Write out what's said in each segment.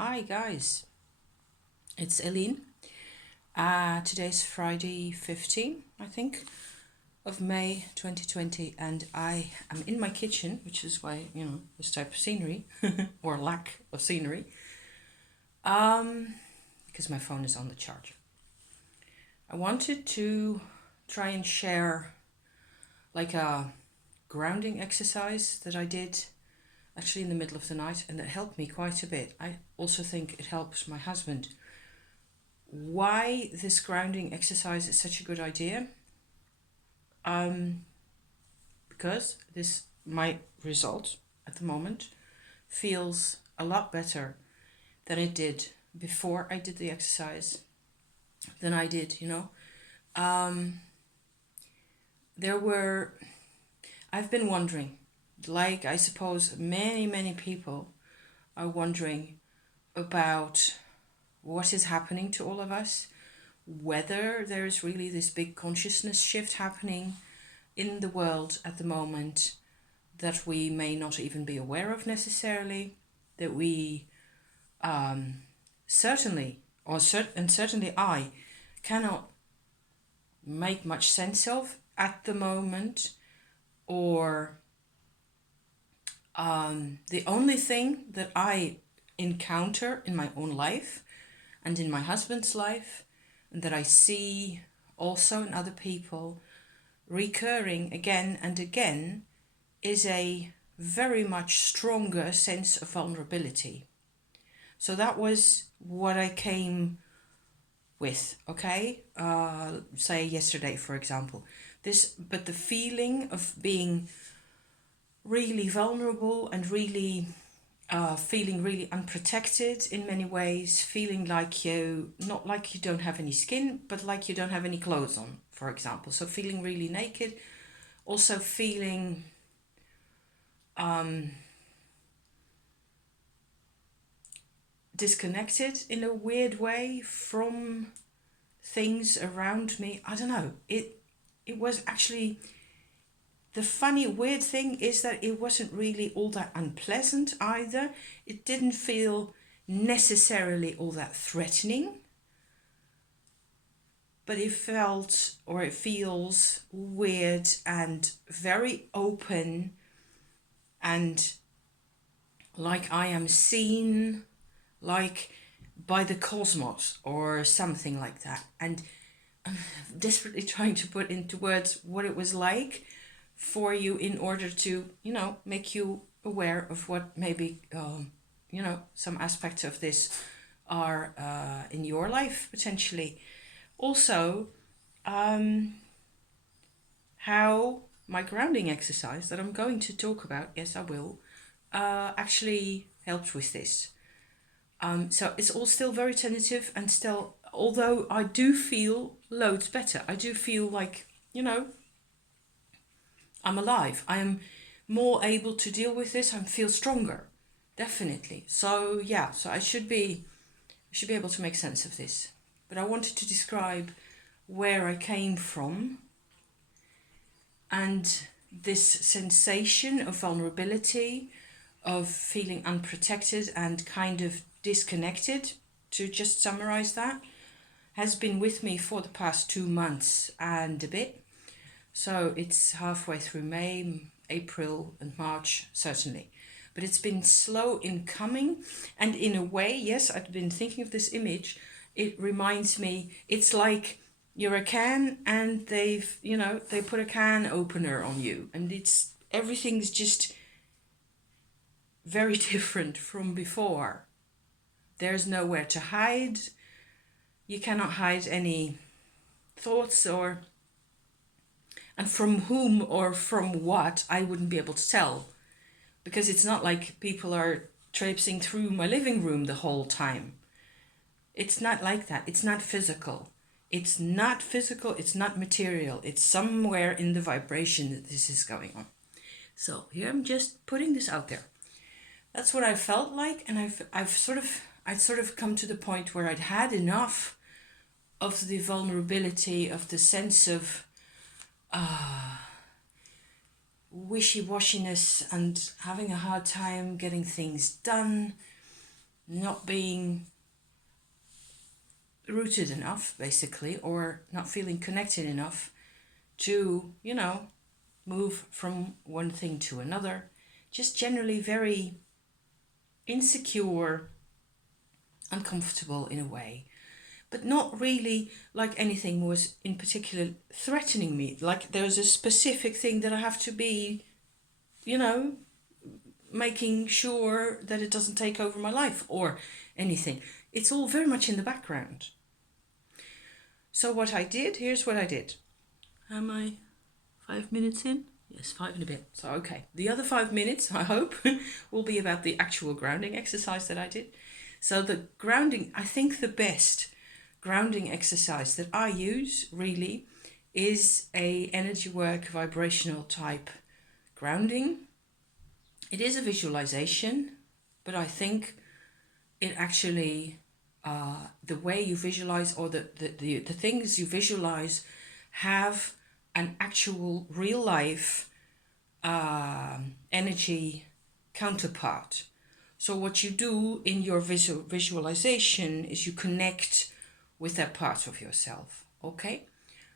Hi guys, it's Eileen. Today's Friday 15, I think, of May 2020, and I am in my kitchen, which is why, this type of scenery, or lack of scenery, because my phone is on the charger. I wanted to try and share like a grounding exercise that I did actually in the middle of the night, and that helped me quite a bit. I also think it helps my husband. Why this grounding exercise is such a good idea? Because this my result at the moment feels a lot better than it did before I did the exercise. Than I did, There were. I've been wondering, like I suppose many people are wondering about what is happening to all of us, whether there is really this big consciousness shift happening in the world at the moment that we may not even be aware of necessarily, that we certainly, and certainly I, cannot make much sense of at the moment, or the only thing that I encounter in my own life and in my husband's life, and that I see also in other people recurring again and again, is a very much stronger sense of vulnerability. So that was what I came with, okay? Say yesterday, for example. But the feeling of being really vulnerable and really feeling really unprotected in many ways, feeling like not like you don't have any skin, but like you don't have any clothes on, for example. So feeling really naked, also feeling disconnected in a weird way from things around me. I don't know. It was actually, the funny weird thing is that it wasn't really all that unpleasant either. It didn't feel necessarily all that threatening, but it feels weird and very open, and like I am seen, like by the cosmos or something like that. And I'm desperately trying to put into words what it was like for you in order to, make you aware of what maybe, some aspects of this are in your life potentially. Also, how my grounding exercise that I'm going to talk about, yes, I will, actually helps with this. So it's all still very tentative, and still, although I do feel loads better, I do feel like, I'm alive. I am more able to deal with this. I feel stronger, definitely. So yeah, so I should be able to make sense of this. But I wanted to describe where I came from, and this sensation of vulnerability, of feeling unprotected and kind of disconnected, to just summarize that, has been with me for the past 2 months and a bit. So it's halfway through May, April, and March, certainly. But it's been slow in coming. And in a way, yes, I've been thinking of this image. It reminds me, it's like you're a can and they put a can opener on you. And everything's just very different from before. There's nowhere to hide. You cannot hide any thoughts, and from whom or from what, I wouldn't be able to tell. Because it's not like people are traipsing through my living room the whole time. It's not like that. It's not physical. It's not physical. It's not material. It's somewhere in the vibration that this is going on. So here I'm just putting this out there. That's what I felt like, and I'd sort of come to the point where I'd had enough of the vulnerability, of the sense of wishy-washiness and having a hard time getting things done, not being rooted enough, basically, or not feeling connected enough to, move from one thing to another. Just generally very insecure, uncomfortable in a way, but not really like anything was in particular threatening me. Like there's a specific thing that I have to be, making sure that it doesn't take over my life or anything. It's all very much in the background. So what I did, here's what I did. Am I 5 minutes in? Yes, 5 and a bit. So, okay. The other 5 minutes, I hope, will be about the actual grounding exercise that I did. So the grounding, I think the best grounding exercise that I use really is a energy work vibrational type grounding. It is a visualization, but I think it actually, the way you visualize or the things you visualize have an actual real life energy counterpart. So what you do in your visualization is you connect with that part of yourself. Okay,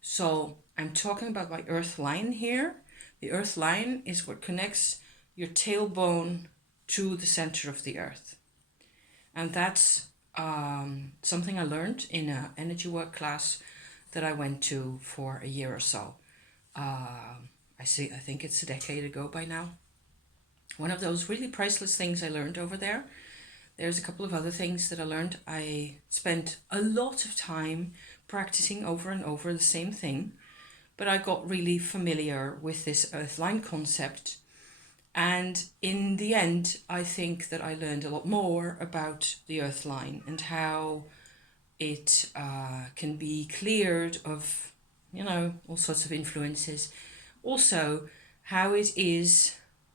so I'm talking about my earth line here. The earth line is what connects your tailbone to the center of the earth, and that's something I learned in an energy work class that I went to for a year or so. I think it's a decade ago by now. One of those really priceless things I learned over there. There's a couple of other things that I learned. I spent a lot of time practicing over and over the same thing, but I got really familiar with this earthline concept. And in the end, I think that I learned a lot more about the earthline and how it can be cleared of, all sorts of influences. Also, how it is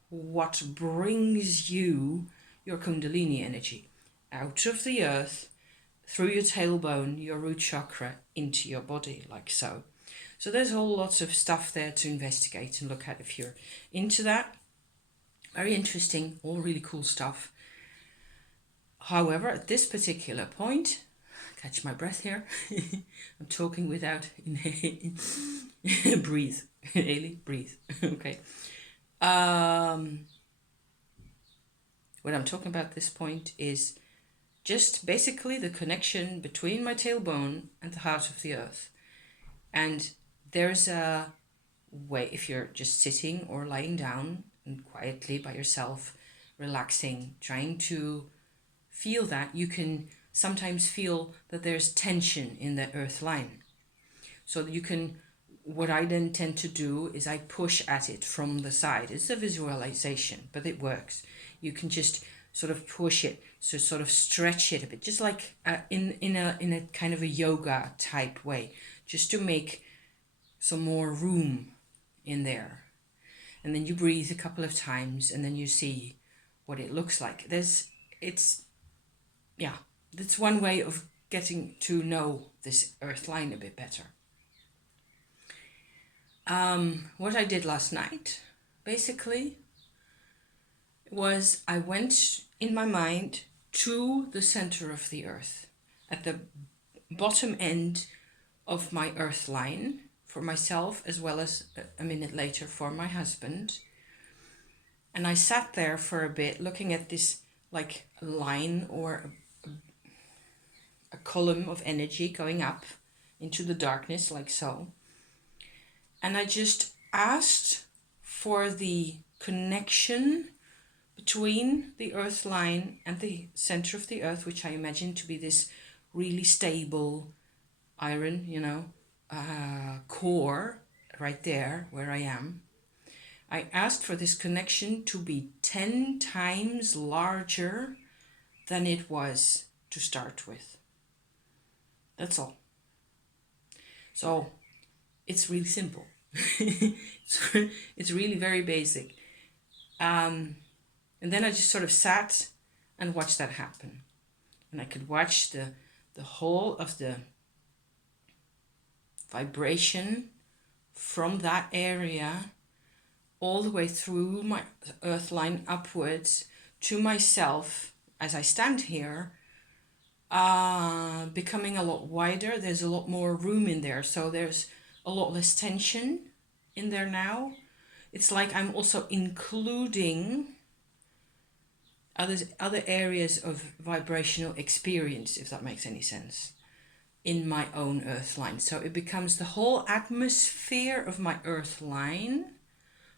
what brings you your Kundalini energy out of the earth, through your tailbone, your root chakra, into your body, like so. So there's a whole lots of stuff there to investigate and look at if you're into that. Very interesting, all really cool stuff. However, at this particular point, catch my breath here. I'm talking without breathe. Haley, breathe. Okay. What I'm talking about at this point is just basically the connection between my tailbone and the heart of the earth. And there's a way, if you're just sitting or lying down and quietly by yourself, relaxing, trying to feel that, you can sometimes feel that there's tension in the earth line. So you can, what I then tend to do is I push at it from the side. It's a visualization, but it works. You can just sort of push it, so sort of stretch it a bit, just like in a kind of a yoga type way, just to make some more room in there. And then you breathe a couple of times, and then you see what it looks like. That's one way of getting to know this earth line a bit better. What I did last night, basically, was I went in my mind to the center of the earth, at the bottom end of my earth line, for myself, as well as a minute later for my husband. And I sat there for a bit looking at this like line or a column of energy going up into the darkness, like so. And I just asked for the connection between the earth line and the center of the earth, which I imagine to be this really stable iron, core right there where I am. I asked for this connection to be 10 times larger than it was to start with. That's all. So it's really simple. It's really very basic. And then I just sort of sat and watched that happen. And I could watch the whole of the vibration from that area all the way through my earth line upwards to myself as I stand here, becoming a lot wider. There's a lot more room in there. So there's a lot less tension in there now. It's like I'm also including other areas of vibrational experience, if that makes any sense, in my own earth line. So it becomes the whole atmosphere of my earth line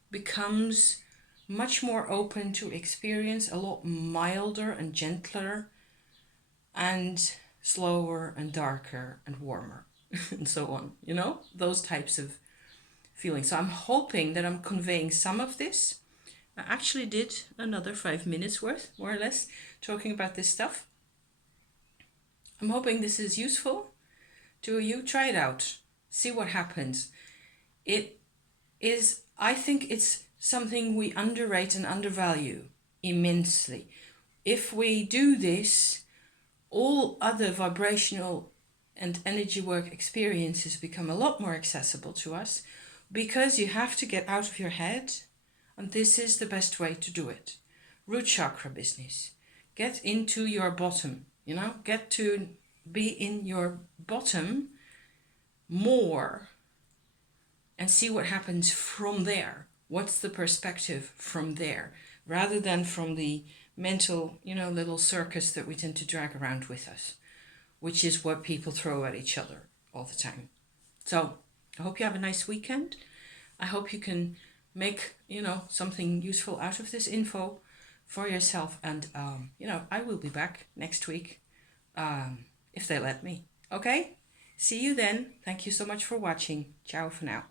becomes much more open to experience, a lot milder and gentler and slower and darker and warmer and so on, you know, those types of feelings. So I'm hoping that I'm conveying some of this. I actually did another 5 minutes worth, more or less, talking about this stuff. I'm hoping this is useful to you. Try it out. See what happens. It is, I think it's something we underrate and undervalue immensely. If we do this, all other vibrational and energy work experiences become a lot more accessible to us, because you have to get out of your head, and this is the best way to do it. Root chakra business. Get into your bottom, you know, get to be in your bottom more and see what happens from there. What's the perspective from there, rather than from the mental, you know, little circus that we tend to drag around with us, which is what people throw at each other all the time. So I hope you have a nice weekend. I hope you can make, you know, something useful out of this info for yourself. And, you know, I will be back next week, if they let me. Okay? See you then. Thank you so much for watching. Ciao for now.